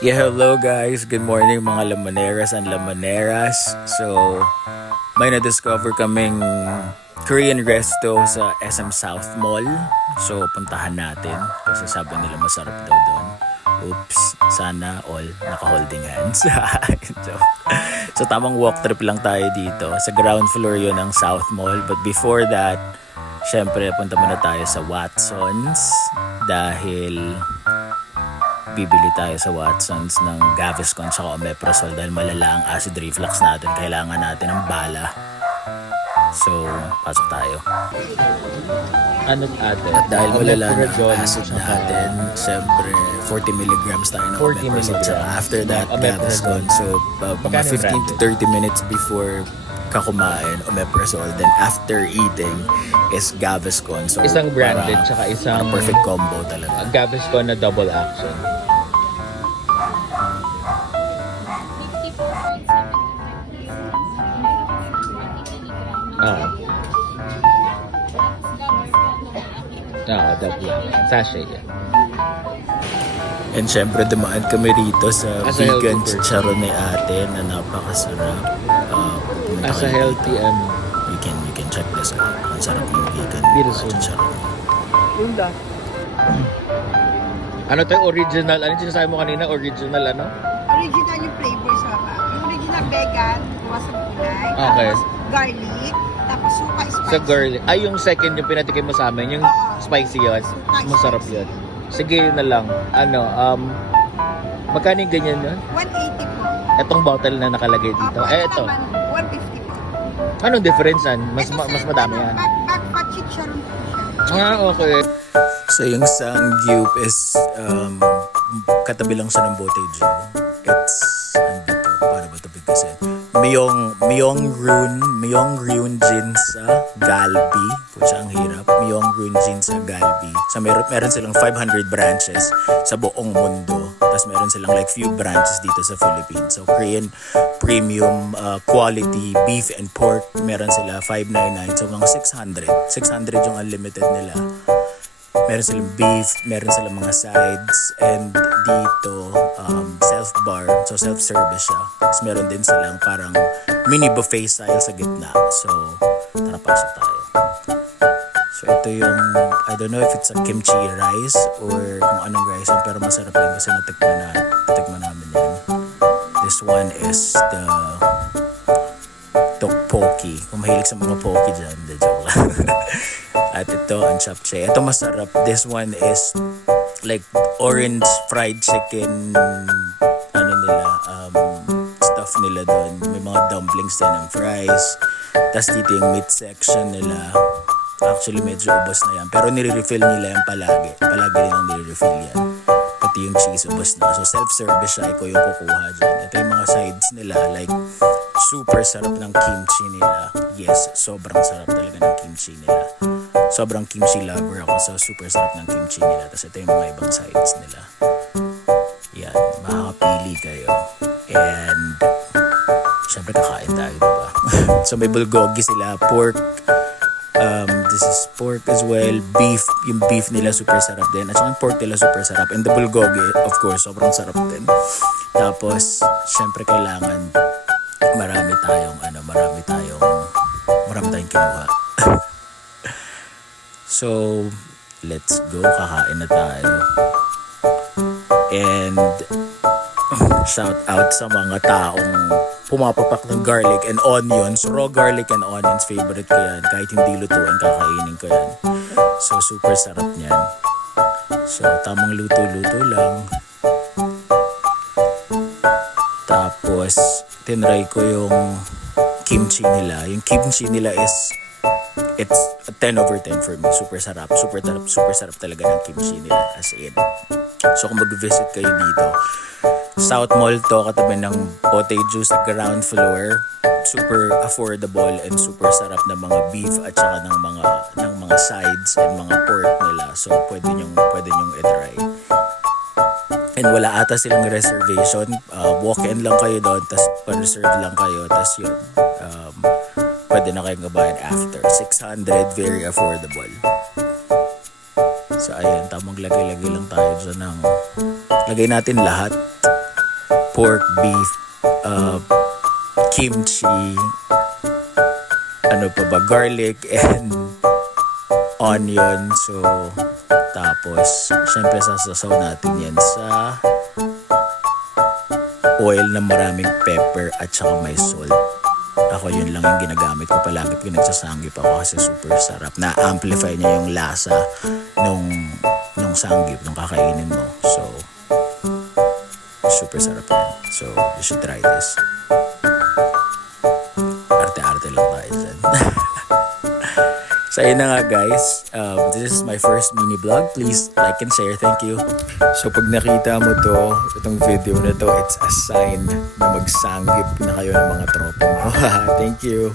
Yeah, hello guys. Good morning mga lamaneras and lamaneras. So, may na-discover kaming Korean resto sa SM South Mall. So, puntahan natin kasi sabi nila masarap daw doon. Oops, sana all naka-holding hands. So, tamang walk trip lang tayo dito. Sa ground floor yun ng South Mall. But before that, syempre punta muna tayo sa Watson's dahil bibili tayo sa Watson's ng Gaviscon sa Omeprazole dahil malala ang acid reflux natin. Kailangan natin ng bala. So, pasok tayo. Ano ate? At dahil malala na ang Omeprazole, acid tsaka natin, syempre 40 milligrams tayo ng 40 Omeprazole. milligrams. Tsaka after that, Omeprazole. Gaviscon. So, mga Magkano 15 yung to 30 minutes before kakumain, Omeprazole. Then after eating is Gaviscon. So, Isang branded para tsaka isang perfect combo talaga. Gaviscon na double action. Oo. Oo, double action. Sachet yan. And syempre dumaan kami rito sa As a vegan healthy person. chicharon ni ate na napakasarap. Pumunta As a kayo healthy, dito. You can check this out. Ang sarap ng vegan Beautiful. chicharon. Ano to? Original? Ano yung sinasabi mo kanina? Original ano? Original yung flavor sa yung original vegan, gawa sa gulay, Okay. tapos garlic, tapos suka spicy. Sa garlic. Ay, yung second yung pinatikim mo sa amin. Yung Oo. spicy yun. Suka Masarap spicy. yun. Sige, yun na lang. Ano, magkano yung ganyan yun? 180 po. Etong bottle na nakalagay dito. Opo, Ito. naman, 150 po. Anong difference yan? Mas Ito, mas sir, madami ano, yan. Back chicharon po siya. Okay. So yung Sangyup is katabi lang siya ng Botejo. It's ano ba to? Paano ba ito bigkasin? Myeong Ryun Jin sa Galbi. Pucha, ang hirap. Myeong Ryun Jin sa Galbi. So meron silang 500 branches sa buong mundo. Tapos meron silang like few branches dito sa Philippines. So Korean premium quality beef and pork. Meron sila 599. So mga 600. 600 yung unlimited nila. Meron silang beef, meron silang mga sides, and dito, self-bar, so self-service siya. Tapos meron din silang parang mini buffet style sa gitna. So, tara pasok tayo. So, ito yung, I don't know if it's a kimchi rice or kung anong rice, pero masarap yun kasi natikman namin yan. This one is the tteokbokki. Kung mahilig sa mga poki dyan, de joke lang. At ito, ang japchae. Ito masarap. This one is like orange fried chicken, ano nila, stuff nila doon. May mga dumplings din ng fries. Tapos dito yung meat section nila. Actually, medyo ubos na yan. Pero nire-refill nila yan palagi. Palagi nilang nire-refill yan. Pati yung cheese ubos na. So, self-service siya. Ikaw yung kukuha dyan. Ito yung mga sides nila. Like, super sarap ng kimchi nila. Yes, sobrang sarap talaga ng kimchi nila. Sobrang kimchi lover ako. So, super sarap ng kimchi nila. Tapos ito yung mga ibang sides nila. Yan, makakapili kayo. And, syempre kakain tayo, diba? So, may bulgogi sila. Pork. This is pork as well. Beef. Yung beef nila super sarap din. At saka yung pork nila super sarap. And the bulgogi, of course, sobrang sarap din. Tapos, syempre kailangan marami tayong kinuha. So, let's go. Kakain na tayo. And shout out sa mga taong pumapapak ng garlic and onions. Raw garlic and onions, favorite ko yan. Kahit hindi lutuin, kakainin ko yan. So, super sarap niyan. So, tamang luto-luto lang. Tapos, tinry ko yung kimchi nila. Yung kimchi nila is it's a 10 over 10 for me. Super sarap. Super sarap talaga ng kimchi nila. As in. So, kung mag-visit kayo dito, South Mall to, katabi ng Botejo sa ground floor. Super affordable and super sarap ng mga beef at saka ng mga sides and mga pork nila. So, pwede nyong i-try. And wala ata silang reservation. Walk-in lang kayo doon, tas pa-reserve lang kayo, tas yun. Pwede na kayong gabayan after. 600, very affordable. So, ayan, tamang lagay-lagay lang tayo dyan ng... Lagay natin lahat. pork, beef, kimchi, ano pa ba, garlic and onion. So, tapos, syempre sasasaw natin yan sa oil na maraming pepper at saka may salt. Ako yun lang yung ginagamit ko palagi pag nagsasanggip ako kasi super sarap. Na-amplify niya yung lasa nung sanggip, nung kakainin mo. So, super sarap yan. So, you should try this. Arte-arte lang tayo dyan. So, ayun na nga guys. This is my first mini vlog. Please like and share. Thank you. So, pag nakita mo to, itong video na to, it's a sign na magsanggip na kayo ng mga tropa mo. Thank you.